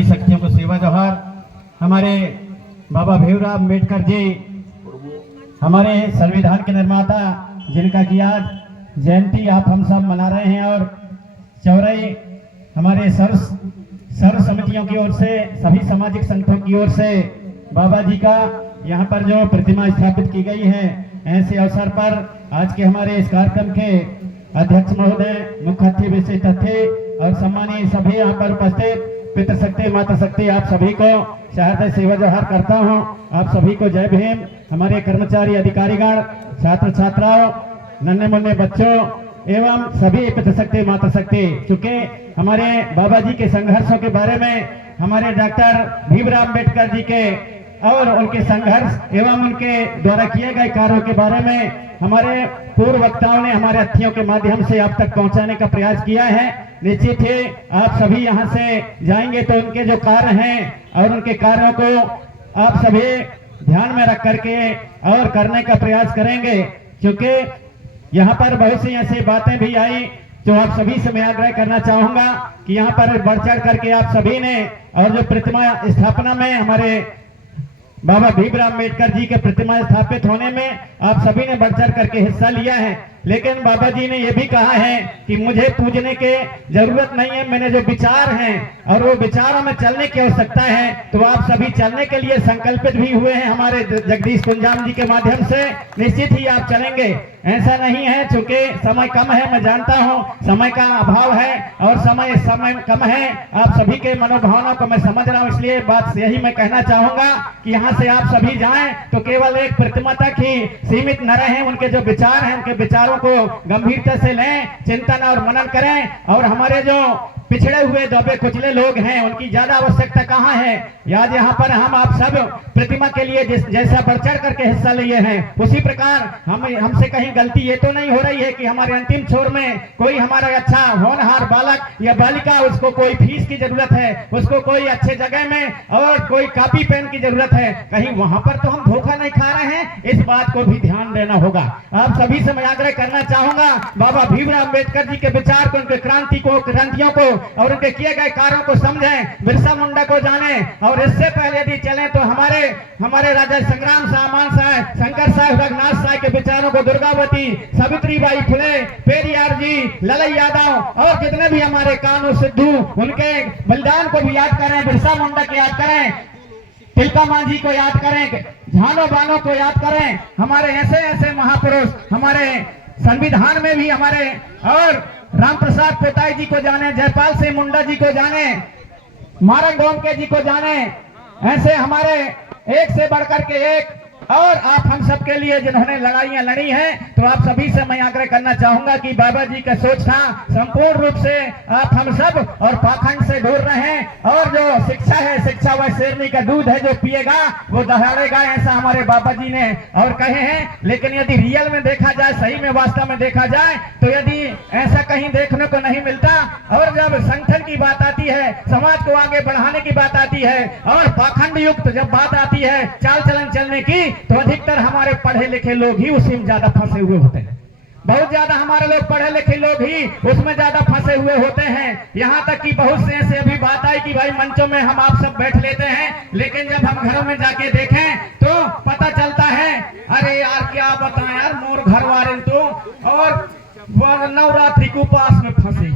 शक्तियों को सेवा जोहार। हमारे बाबा भीमराव अम्बेडकर जी हमारे संविधान के निर्माता, जिनका की आज जयंती आप हम सब मना रहे हैं। और चौराई हमारे सर्व समितियों की ओर से, सभी सामाजिक संगठनों की ओर से बाबा जी का यहाँ पर जो प्रतिमा स्थापित की गई है, ऐसे अवसर पर आज के हमारे इस कार्यक्रम के अध्यक्ष महोदय, मुख्य अतिथि, विशिष्ट अतिथि और सम्मानीय सभी यहाँ पर उपस्थित पितृशक्ति, मातृशक्ति, आप सभी को शारदा सेवा जोहार करता हूँ। आप सभी को जय भीम। हमारे कर्मचारी, अधिकारीगण, छात्र छात्राओं, नन्हे मुन्ने बच्चों एवं सभी पितृशक्ति, मातृशक्ति, चूंकि हमारे बाबा जी के संघर्षों के बारे में, हमारे डॉक्टर भीमराव अम्बेडकर जी के और उनके संघर्ष एवं उनके द्वारा किए गए कार्यों के बारे में हमारे पूर्व वक्ताओं ने हमारे अतिथियों के माध्यम से आप तक पहुंचाने का प्रयास किया है। निश्चित ही आप सभी यहां से जाएंगे तो उनके जो कार्य हैं और उनके कार्यों को आप सभी ध्यान में रख करके और करने का प्रयास करेंगे, क्योंकि यहाँ पर बहुत सी ऐसी बातें भी आई जो आप सभी से मैं आग्रह करना चाहूंगा कि यहाँ पर बढ़ चढ़ करके आप सभी ने, और जो प्रतिमा स्थापना में हमारे बाबा भीमराव अम्बेडकर जी के प्रतिमा स्थापित होने में आप सभी ने बढ़ चढ़ करके हिस्सा लिया है। लेकिन बाबा जी ने यह भी कहा है कि मुझे पूजने के जरूरत नहीं है, मैंने जो विचार हैं और वो विचारों में चलने की आवश्यकता है। तो आप सभी चलने के लिए संकल्पित भी हुए हैं हमारे जगदीश कुंजाम जी के माध्यम से। निश्चित ही आप चलेंगे, ऐसा नहीं है, चूंकि समय कम है, मैं जानता हूं समय का अभाव है और समय कम है। आप सभी के मनोभावना को मैं समझ रहा हूं, इसलिए बात यही मैं कहना चाहूंगा कि यहाँ से आप सभी जाएं तो केवल एक प्रतिमा तक ही सीमित न रहें। उनके जो विचार हैं, उनके विचारों को गंभीरता से लें, चिंतन और मनन करें। और हमारे जो पिछड़े हुए, दबे कुचले लोग हैं, उनकी ज्यादा आवश्यकता कहाँ है? आज यहाँ पर हम आप सब प्रतिमा के लिए जैसा बढ़ चढ़ करके हिस्सा लिए हैं, उसी प्रकार हमसे कहीं गलती ये तो नहीं हो रही है कि हमारे अंतिम छोर में कोई हमारा अच्छा होनहार बालक या बालिका, उसको कोई फीस की जरूरत है, उसको कोई अच्छे जगह में और कोई कॉपी पेन की जरूरत है, कहीं वहां पर तो हम धोखा नहीं खा रहे हैं। इस बात को भी ध्यान देना होगा। आप सभी से मैं आग्रह करना चाहूंगा, बाबा भीमराव अम्बेडकर जी के विचार को, उनके क्रांतियों को और उनके किए गए कार्यों को समझें, बिरसा मुंडा को जाने। और इससे पहले यदि चलें तो हमारे राजा संग्राम सामान साहब, शंकर साहब, रघुनाथ साहब के विचारों को, दुर्गावती, सावित्रीबाई फुले, पेरियार जी, ललाई यादव और जितने भी हमारे कानू सिद्धू, उनके बलिदान को भी याद करें, बिरसा मुंडा को याद करें, तिलका मांझी को याद करें, झानो बानो को याद करें। हमारे ऐसे ऐसे महापुरुष हमारे संविधान में भी हमारे, और राम प्रसाद पोताई जी को जाने, जयपाल सिंह मुंडा जी को जाने, मारंग गोमके जी को जाने, ऐसे हमारे एक से बढ़कर के एक, और आप हम सब के लिए जिन्होंने लड़ाइयां लड़ी हैं। तो आप सभी से मैं आग्रह करना चाहूंगा कि बाबा जी का सोच था संपूर्ण रूप से आप हम सब और पाखंड से दूर रहें। और जो शिक्षा है, शिक्षा वह शेरनी का दूध है, जो पिएगा वो दहाड़ेगा, ऐसा हमारे बाबा जी ने और कहे हैं। लेकिन यदि रियल में देखा जाए, सही में वास्तव में देखा जाए, तो यदि ऐसा कहीं देखने को नहीं मिलता। और जब संगठन की बात आती है, समाज को आगे बढ़ाने की बात आती है, और पाखंड युक्त जब बात आती है चाल चलन चलने की, तो अधिकतर हमारे पढ़े लिखे लोग ही उसी में ज्यादा फंसे हुए होते हैं। बहुत ज्यादा हमारे लोग पढ़े लिखे लोग ही उसमें ज्यादा फंसे हुए होते हैं। यहाँ तक कि बहुत से ऐसे अभी बात आई कि भाई मंचों में हम आप सब बैठ लेते हैं, लेकिन जब हम घरों में जाके देखें तो पता चलता है, अरे यार क्या बताएं यार, मोर घर वाले तो और नवरात्रि को उपास में फंसे।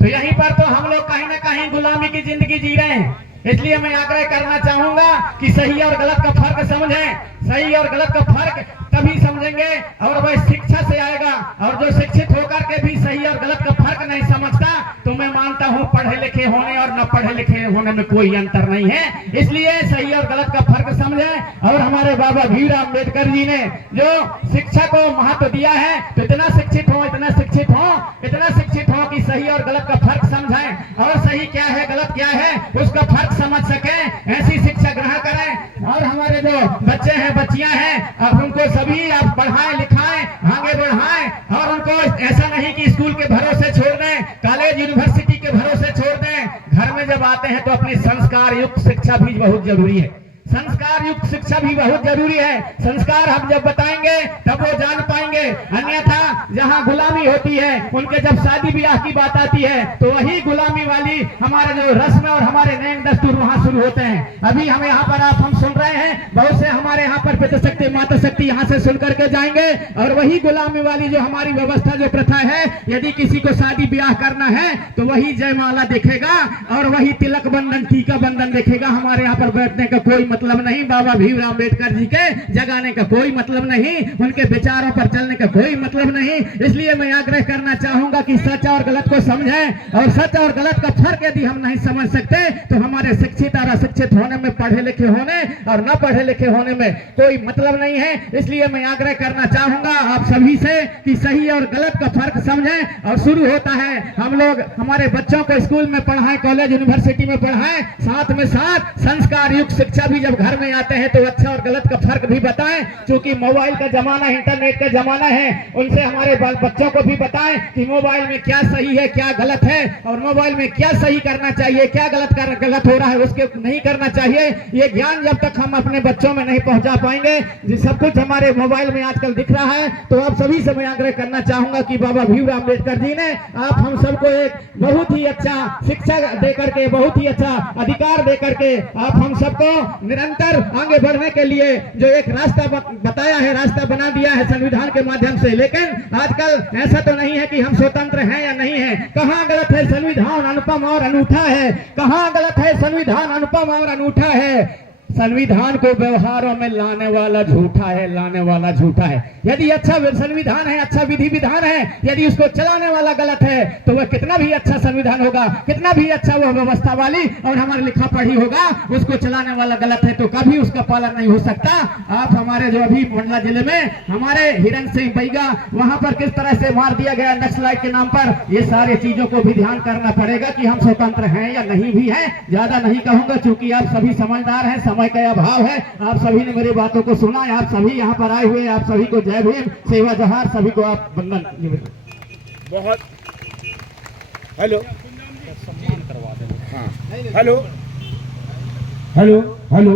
तो यहीं पर तो हम लोग कहीं ना कहीं गुलामी की जिंदगी जी रहे हैं। इसलिए मैं आग्रह करना चाहूंगा कि सही और गलत का फर्क समझें। सही और गलत का फर्क तभी समझेंगे और वह शिक्षा से आएगा। और जो शिक्षित होकर के भी सही और गलत का फर्क नहीं समझता, तो मैं मानता हूं पढ़े लिखे होने और न पढ़े लिखे होने में कोई अंतर नहीं है। इसलिए सही और गलत का फर्क समझें। और हमारे बाबा भीमराव अम्बेडकर जी ने जो शिक्षा को महत्व दिया है, तो इतना शिक्षित हो, इतना शिक्षित हो, इतना शिक्षित हो कि सही और गलत का फर्क समझें, और सही क्या है, गलत क्या है, उसका फर्क समझ सकें। ऐसी शिक्षा ग्रहण करें। और हमारे जो बच्चे हैं, बच्चियां हैं, अब उनको सभी आप पढ़ाएं, लिखाएं, आगे बढ़ाएं। और उनको ऐसा नहीं कि स्कूल के भरोसे छोड़ दें, कॉलेज यूनिवर्सिटी के भरोसे छोड़ दें। घर में जब आते हैं तो अपनी संस्कार युक्त शिक्षा भी बहुत जरूरी है। संस्कार युक्त शिक्षा भी बहुत जरूरी है। संस्कार हम जब बताएंगे तब वो जान पाएंगे, अन्यथा जहाँ गुलामी होती है, उनके जब शादी ब्याह की बात आती है तो वही गुलामी वाली हमारे जो रस्म और हमारे नए दस्तूर वहाँ शुरू होते हैं। अभी हमें यहाँ पर हम सुन रहे हैं, बहुत से हमारे यहाँ पर पिता शक्ति माता शक्ति यहाँ से सुन करके जाएंगे, और वही गुलामी वाली जो हमारी व्यवस्था जो प्रथा है, यदि किसी को शादी ब्याह करना है तो वही जयमाला देखेगा और वही तिलक बंधन टीका बंधन देखेगा। हमारे यहाँ पर बैठने का कोई मतलब नहीं, बाबा भीमराव अम्बेडकर जी के जगाने का कोई मतलब नहीं, उनके विचारों पर चलने का कोई मतलब नहीं। इसलिए मैं आग्रह करना चाहूंगा कि सच और गलत को समझें, और सच और गलत का फर्क यदि हम नहीं समझ सकते तो हमारे शिक्षित और अशिक्षित होने में, पढ़े लिखे होने और न पढ़े लिखे होने में कोई मतलब नहीं है। इसलिए मैं आग्रह करना चाहूंगा आप सभी से कि सही और गलत का फर्क समझें। और शुरू होता है, हम लोग हमारे बच्चों को स्कूल में पढ़ाएं, कॉलेज यूनिवर्सिटी में पढ़ाएं, साथ में साथ संस्कार युक्त शिक्षा भी जब घर में आते हैं तो अच्छा और गलत का फर्क भी बताएं। क्योंकि मोबाइल का जमाना, इंटरनेट का जमाना है, उनसे हमारे बच्चों को भी बताएं कि मोबाइल में क्या सही है क्या गलत है, और मोबाइल में क्या सही करना चाहिए, क्या गलत हो रहा है उसके नहीं करना चाहिए। ये ज्ञान जब तक हम अपने बच्चों में नहीं पहुंचा पाएंगे, जो सब कुछ हमारे मोबाइल में आजकल दिख रहा है, तो आप सभी से मैं आग्रह करना चाहूंगा कि बाबा भीमराव अम्बेडकर जी ने आप हम सबको एक बहुत ही अच्छा शिक्षा दे करके, बहुत ही अच्छा अधिकार दे करके आप हम सबको निरंतर आगे बढ़ने के लिए जो एक रास्ता बताया है, रास्ता बना दिया है संविधान के माध्यम से। लेकिन आजकल ऐसा तो नहीं है कि हम स्वतंत्र हैं या नहीं है। कहाँ गलत है? संविधान अनुपम और अनूठा है। कहाँ गलत है? संविधान अनुपम और अनूठा है। संविधान को व्यवहारों में लाने वाला झूठा है, लाने वाला झूठा है। यदि अच्छा संविधान है, अच्छा विधि विधान है, यदि उसको चलाने वाला गलत है तो वह कितना भी अच्छा संविधान होगा, कितना भी अच्छा वह व्यवस्था वाली और हमारे लिखा पढ़ी होगा, उसको चलाने वाला गलत है तो कभी उसका पालन नहीं हो सकता। आप हमारे जो अभी मंडला जिले में हमारे हिरण सिंह बैगा, वहां पर किस तरह से मार दिया गया नक्सलाइट के नाम पर, ये सारी चीजों को भी ध्यान करना पड़ेगा कि हम स्वतंत्र हैं या नहीं भी हैं। ज्यादा नहीं कहूंगा क्योंकि आप सभी समझदार हैं, समय का अभाव है। आप सभी ने मेरी बातों को सुना है, आप सभी यहाँ पर आए हुए, आप सभी को जय भीम, सेवा जहार, सभी को आप वंदन। बहुत हेलो हाँ हेलो हेलो हेलो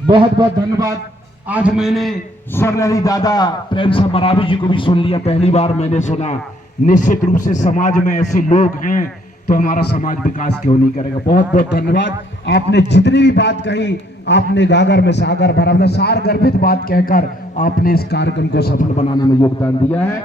बहुत बहुत धन्यवाद। आज मैंने स्वर्णहरी दादा प्रेम सिंह मरावी जी को भी सुन लिया, पहली बार मैंने सुना। निश्चित रूप से समाज में ऐसे लोग हैं तो हमारा समाज विकास क्यों नहीं करेगा। बहुत बहुत धन्यवाद। आपने जितनी भी बात कही, आपने गागर में सागर भरा, सार गर्भित बात कहकर आपने इस कार्यक्रम को सफल बनाने में योगदान दिया है।